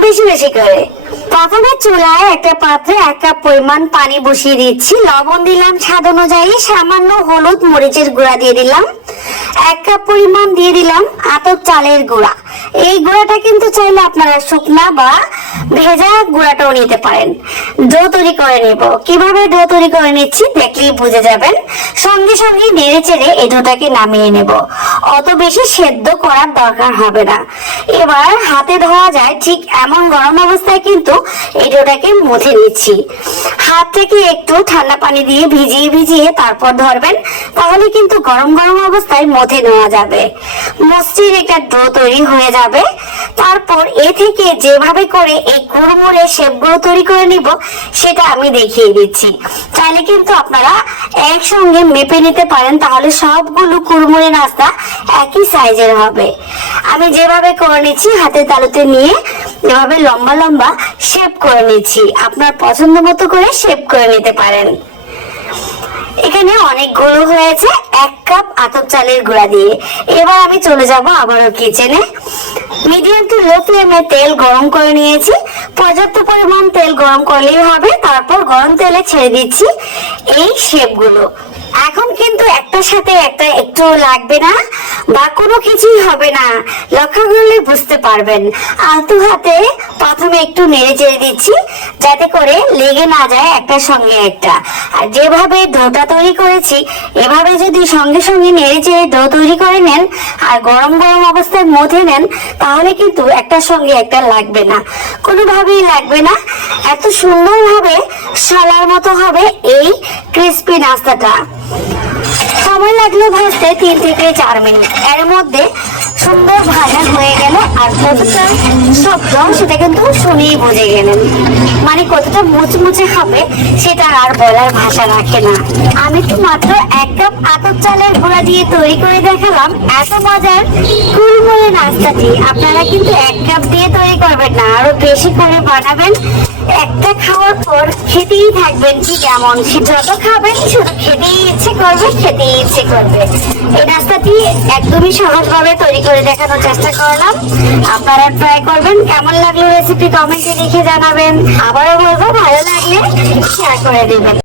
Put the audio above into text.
বেশি বেশি করে চুলায় একটা পাত্রে এক কাপ পরিমাণ পানি বসিয়ে দিচ্ছি লবণ দিলাম স্বাদ অনুযায়ী সামান্য হলুদ মরিচের গুঁড়া দিয়ে দিলাম। এক কাপ পরিমাণ দিয়ে দিলাম আতপ চালের গুঁড়া। এই গুঁড়াটা কিন্তু চাইলে আপনারা শুকনা বা ভেজা গুঁড়াটাও নিতে পারেন। ডো তৈরি করে নেব। কীভাবে ডো তৈরি করে নিচ্ছি দেখলেই বুঝে যাবেন। সঙ্গে সঙ্গে নেড়ে চেড়ে এই ডোটাকে নামিয়ে নেব। অত বেশি সেদ্ধ করার দরকার হবে না। এবার হাতে ধোয়া যায় ঠিক এমন গরম অবস্থায় কিন্তু এই ডোটাকে মুছে নিচ্ছি। হাত থেকে একটু ঠান্ডা পানি দিয়ে ভিজিয়ে ভিজিয়ে তারপর ধরবেন, তাহলে কিন্তু গরম গরম অবস্থায় মথে নেওয়া যাবে। মসজিদ একটা ডো তৈরি হয়ে যাবে। তারপর এ থেকে যেভাবে করে এই কুড়মুড়ে শেপগুলো তৈরি করে নিব, সেটা আমি দেখিয়ে দিচ্ছি। চাইলে কিন্তু আপনারা একসঙ্গে মেপে নিতে পারেন, তাহলে সবগুলো কুড়মুড়ে নাস্তা একই সাইজের হবে। আমি যেভাবে করে নিচ্ছি, হাতে তালুতে নিয়ে এভাবে লম্বা লম্বা শেপ করে নিচ্ছি। আপনার পছন্দ মতো করে শেপ করে নিতে পারেন। এখানে অনেকগুলো হয়েছে। এক কাপ আতপ চালের গুঁড়া দিয়ে। এবার আমি চলে যাব আবারও কিচেনে মিডিয়াম টু লো ফ্লেমে তেল গরম করে নিয়েছি। পর্যাপ্ত পরিমাণ তেল গরম করলেই হবে, তারপর গরম তেলে ছেড়ে দিচ্ছি এই শেপগুলো। এখন কিন্তু একটার সাথে একটা একটু লাগবে না বা কোনো কিছুই হবে না। লক্ষ্য করলে বুঝতে পারবেন। আলতু হাতে প্রথমে একটু নেড়ে চেড়ে দিচ্ছি, যাতে করে লেগে না যায় একটার সঙ্গে একটা। আর যেভাবে ডোটা তৈরি করেছি, এভাবে যদি সঙ্গে সঙ্গে নেড়ে চেড়ে ডো তৈরি করে নেন আর গরম গরম অবস্থায় মধ্যে নেন, তাহলে কিন্তু একটার সঙ্গে একটা লাগবে না। কোনোভাবেই লাগবে না। এত সুন্দরভাবে সালার মতো হবে এই ক্রিস্পি নাস্তাটা। সময় লাগল ভাজতে তিন থেকে চার মিনিট। এর মধ্যে সুন্দর ভাজা হয়ে আর কতটা শব্দ সেটা কিন্তু শুনেই বুঝে গেলেন। মানে কতটা সেটা আর বলার ভাষা রাখে না। আমি তো মাত্র এক কাপ চালের দিয়ে তৈরি করে দেখালাম। এত মজার কুলমুলে নাস্তাটি। আপনারা কিন্তু এক কাপ দিয়ে তৈরি করবেন না, আরও বেশি করে বানাবেন। একটা খাওয়ার পর খেতেই থাকবেন কি কেমন যত খাবেন, শুধু খেতেই ইচ্ছে করবে, খেতেই ইচ্ছে করবে। এই নাস্তাটি একদমই সহজভাবে তৈরি করে দেখানোর চেষ্টা করলাম। আপনারা ট্রাই করবেন। কেমন লাগল রেসিপি কমেন্টে লিখে জানাবেন। আবারও বলব, ভালো লাগলে শেয়ার করে দিবেন।